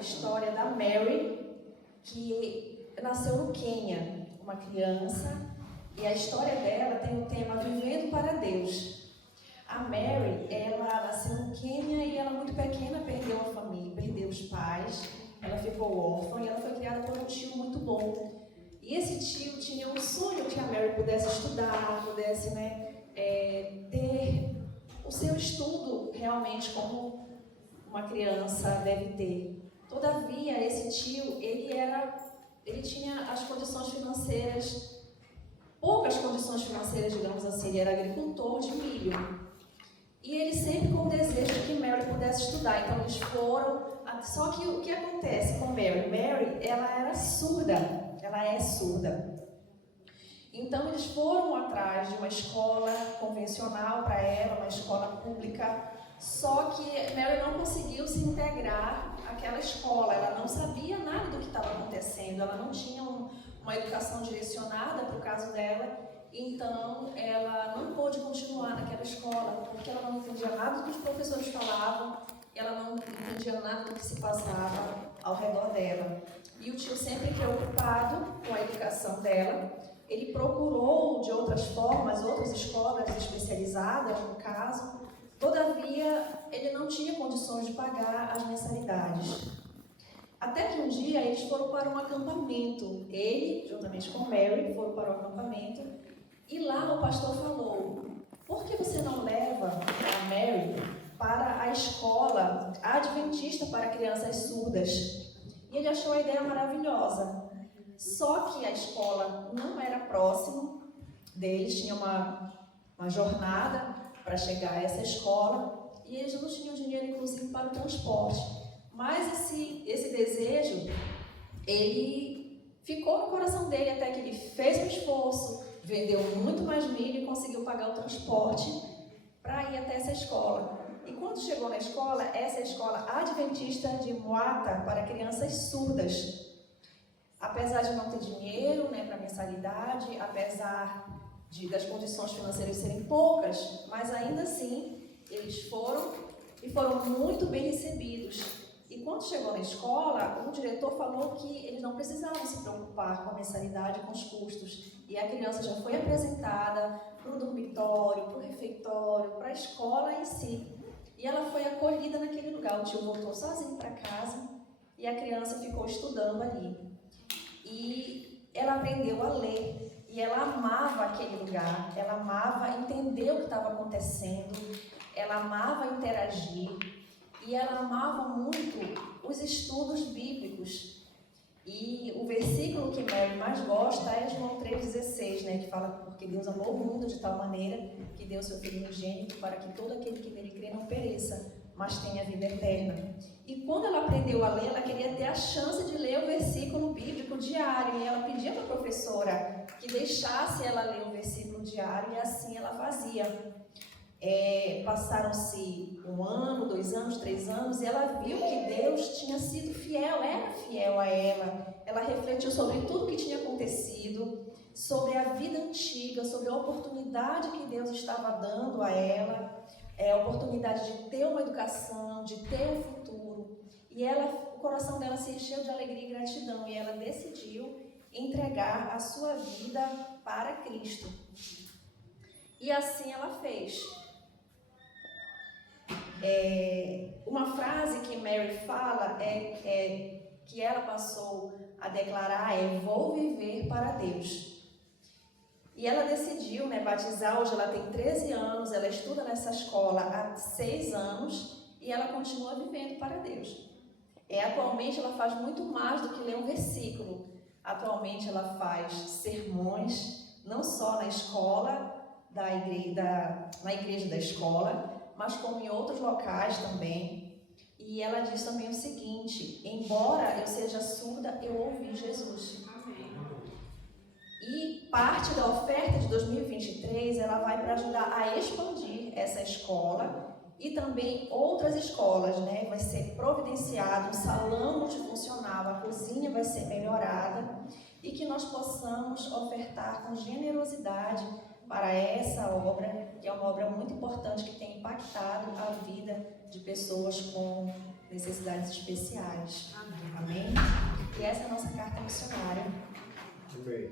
história da Mary, que nasceu no Quênia, uma criança, e a história dela tem o tema Vivendo para Deus. A Mary, ela nasceu no Quênia e ela muito pequena perdeu a família, perdeu os pais, ela ficou órfã e ela foi criada por um tio muito bom. E esse tio tinha um sonho que a Mary pudesse estudar, pudesse ter o seu estudo realmente como uma criança deve ter. Todavia, esse tio, ele tinha as condições financeiras, poucas condições financeiras, digamos assim, ele era agricultor de milho. E ele sempre com o desejo de que Mary pudesse estudar, então eles foram. Só que o que acontece com Mary? Mary, ela era surda, ela é surda. Então eles foram atrás de uma escola convencional para ela, uma escola pública, só que Mary não conseguiu se integrar àquela escola, ela não sabia nada do que estava acontecendo, ela não tinha uma educação direcionada para o caso dela, então ela não pôde continuar naquela escola, porque ela não entendia nada do que os professores falavam, ela não entendia nada do que se passava ao redor dela. E o tio, sempre preocupado com a educação dela, ele procurou de outras formas, outras escolas especializadas no caso, todavia ele não tinha condições de pagar as mensalidades. Até que um dia eles foram para um acampamento, ele, juntamente com Mary, foram para o acampamento, e lá o pastor falou: por que você não leva a Mary para a escola adventista para crianças surdas? E ele achou a ideia maravilhosa. Só que a escola não era próximo deles, tinha uma jornada para chegar a essa escola e eles não tinham dinheiro, inclusive, para o transporte. Mas esse desejo, ele ficou no coração dele até que ele fez um esforço, vendeu muito mais milho e conseguiu pagar o transporte para ir até essa escola. E quando chegou na escola, essa é a escola adventista de Moata para crianças surdas. Apesar de não ter dinheiro para mensalidade, apesar das condições financeiras serem poucas, mas ainda assim eles foram e foram muito bem recebidos. E quando chegou na escola, o diretor falou que eles não precisavam se preocupar com a mensalidade, com os custos. E a criança já foi apresentada para o dormitório, para o refeitório, para a escola em si. E ela foi acolhida naquele lugar. O tio voltou sozinho para casa e a criança ficou estudando ali. E ela aprendeu a ler, e ela amava aquele lugar, ela amava entender o que estava acontecendo, ela amava interagir, e ela amava muito os estudos bíblicos. E o versículo que Mary mais gosta é João 3,16, que fala: porque Deus amou o mundo de tal maneira que deu seu Filho unigênito para que todo aquele que nele crê não pereça, mas tenha vida eterna. E quando ela aprendeu a ler, ela queria ter a chance de ler o versículo bíblico diário, e ela pedia para a professora que deixasse ela ler o versículo diário, e assim ela fazia. Passaram-se 1 ano, 2 anos, 3 anos, e ela viu que Deus tinha sido fiel, era fiel a ela. Ela refletiu sobre tudo que tinha acontecido, sobre a vida antiga, sobre a oportunidade que Deus estava dando a ela, a oportunidade de ter uma educação, de ter um futuro. E o coração dela se encheu de alegria e gratidão, e ela decidiu entregar a sua vida para Cristo. E assim ela fez. Uma frase que Mary fala que ela passou a declarar vou viver para Deus. E ela decidiu batizar. Hoje ela tem 13 anos, ela estuda nessa escola há 6 anos e ela continua vivendo para Deus. Atualmente ela faz muito mais do que ler um versículo. Atualmente ela faz sermões, não só na escola, na igreja da escola, mas como em outros locais também. E ela diz também o seguinte: embora eu seja surda, eu ouvi Jesus. Amém. E parte da oferta de 2023, ela vai para ajudar a expandir essa escola e também outras escolas, Vai ser providenciado um salão multifuncional, a cozinha vai ser melhorada e que nós possamos ofertar com generosidade para essa obra, que é uma obra muito importante que tem impactado a vida de pessoas com necessidades especiais. Amém? E essa é a nossa carta missionária. Amém.